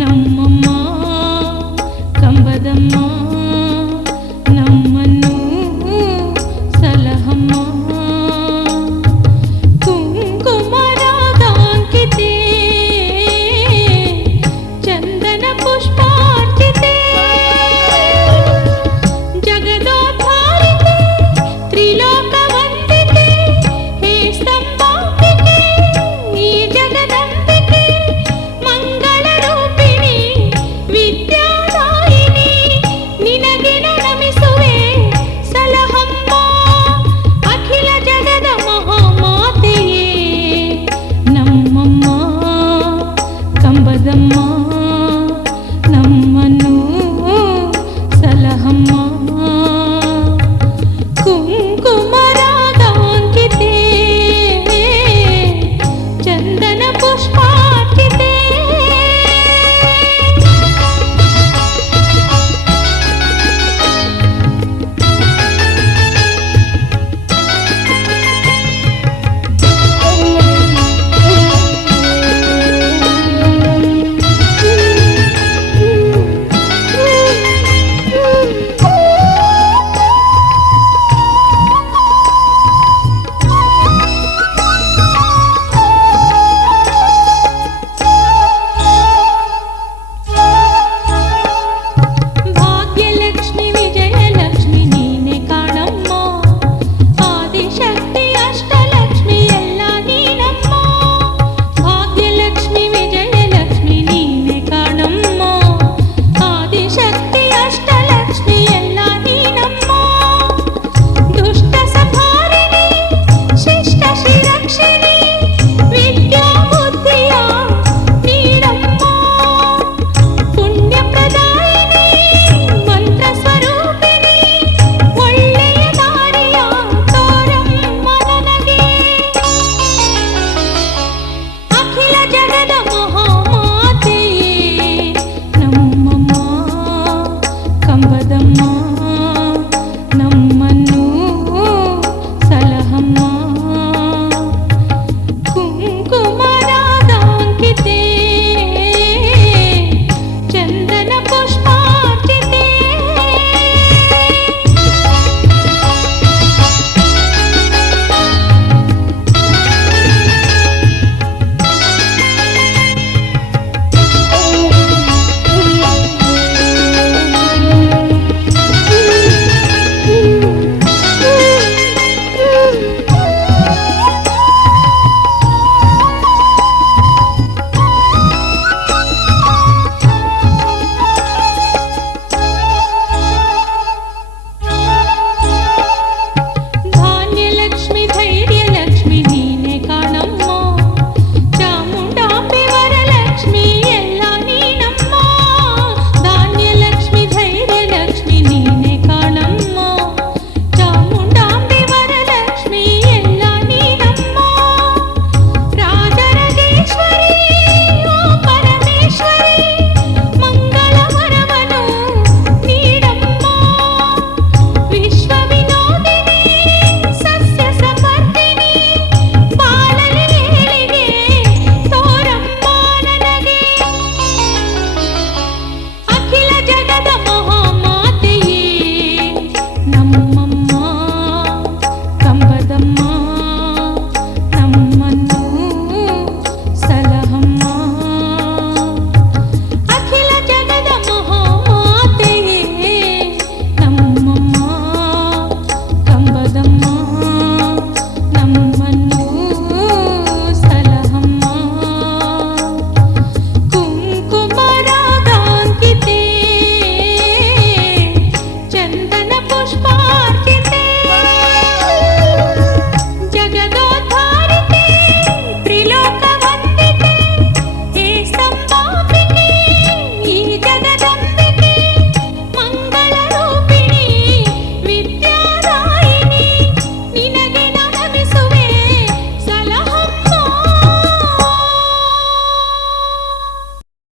ನಮ್ಮಮ್ಮ